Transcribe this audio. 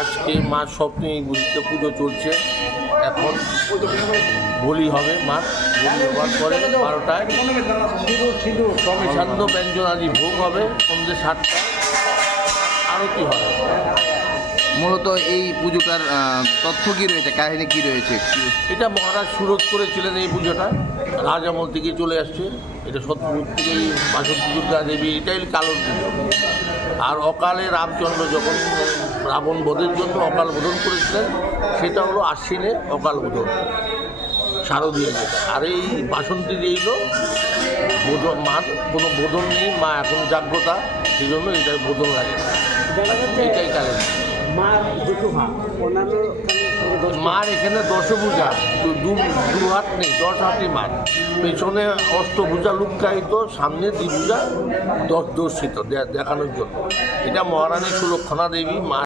আজকে মা সপ্তমী বুঝতে পুজো চলছে। এখন বলি হবে মা, বলি হওয়ার পরে 12টায় সান্ধ্য ব্যঞ্জনাদি ভোগ হবে, সন্ধ্যে 7টায় আরতি হবে। মূলত এই পুজোটার তথ্য কী রয়েছে, কাহিনী কী রয়েছে? এটা মহারাজ সুরত করেছিলেন এই পুজোটা, রাজামল থেকে চলে আসছে। এটা সত্যযুগ থেকেই বাসন্তী দুর্গা দেবী, এটাই কালোর পুজো। আর অকালে রামচন্দ্র যখন রাবণ বধের জন্য অকাল বোধন করেছিলেন, সেটা হলো আশ্বিনে অকাল বোধন, শারদীয় যেটা। আর এই বাসন্তী এইগুলো বোধন, মার কোনো বোধন নেই, মা এখন জাগ্রতা, সেই জন্য এটা বোধন লাগে না, এটাই কারণ। মার এখানে দশভুজা, দু হাত নেই, 10 হাতই মার। পেছনে অষ্টভুজা লুক্কায়িত, সামনে দ্বিভুজা দর্শিত দেখানোর জন্য। এটা মহারানী সুলক্ষণা দেবী মা।